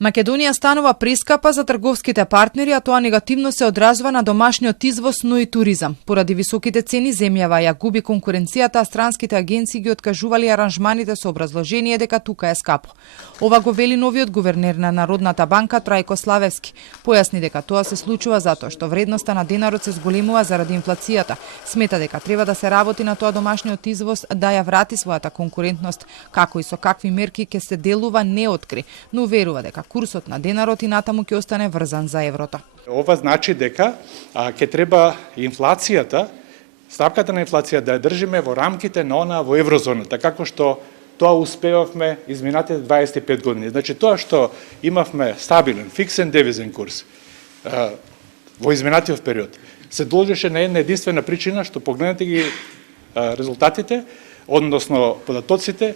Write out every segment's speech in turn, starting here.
Македонија станува прескапа за трговските партнери, а тоа негативно се одразува на домашниот извоз, но и туризам. Поради високите цени земјава ја губи конкуренцијата, а странските агенции ги откажували аранжманите со образложение дека тука е скапо. Ова го вели новиот гувернер на Народната банка Трајко Славевски. Појасни дека тоа се случува затоа што вредноста на денарот се зголемува заради инфлацијата. Смета дека треба да се работи на тоа домашниот извоз да ја врати својата конкурентност, како и со какви мерки ќе се делува не откри, но верува дека курсот на денарот и натаму ќе остане врзан за еврото. Ова значи дека ќе треба инфлацијата, стапката на инфлација да ја држиме во рамките на она во еврозоната, како што тоа успевавме изминатите 25 години. Значи тоа што имавме стабилен, фиксен девизен курс во изминатиот период, се должеше на една единствена причина што погледнете ги резултатите, односно податоците,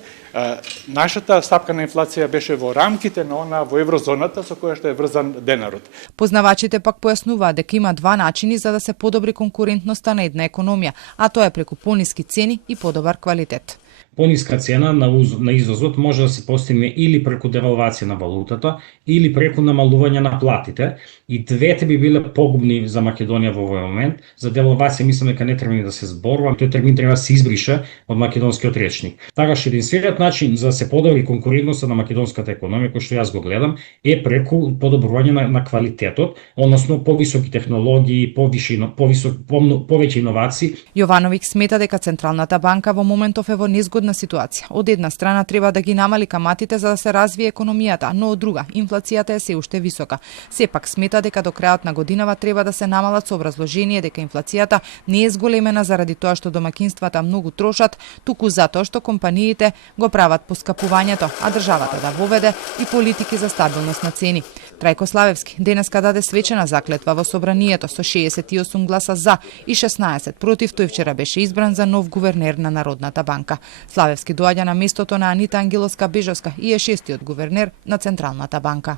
нашата стапка на инфлација беше во рамките на она во еврозоната со која што е врзан денарот. Познавачите пак појаснуваат дека има два начини за да се подобри конкурентноста на една економија, а тоа е преку пониски цени и подобар квалитет. Пониска цена на извозот може да се постигне или преку девалвација на валутата, или преку намалување на платите, и двете би биле погубни за Македонија во овој момент. За девалвација мислам дека не треба да се зборува, тој термин треба да се избрише од македонскиот речник. Такаш единствениот начин за да се подобри конкурентноста на македонската економија, кој што јас го гледам, е преку подобрување на квалитетот, односно повисоки технологии, повеќе иновации. Јовановиќ смета дека Централната банка во моментов е во незгодна ситуација. Од една страна треба да ги намали каматите за да се развие економијата, но од друга инфлацијата е се уште висока. Сепак смета дека до крајот на годинава треба да се намалат со образложение дека инфлацијата не е зголемена заради тоа што домакинствата многу трошат, туку затоа што компаниите го прават поскапувањето, а државата да воведе и политики за стабилност на цени. Трајко Славевски денеска даде свечена заклетва во собранието со 68 гласа за и 16 против. Тој вчера беше избран за нов гувернер на Народната банка. Славевски доаѓа на местото на Анита Ангеловска-Бежовска и е шестиот гувернер на Централната банка.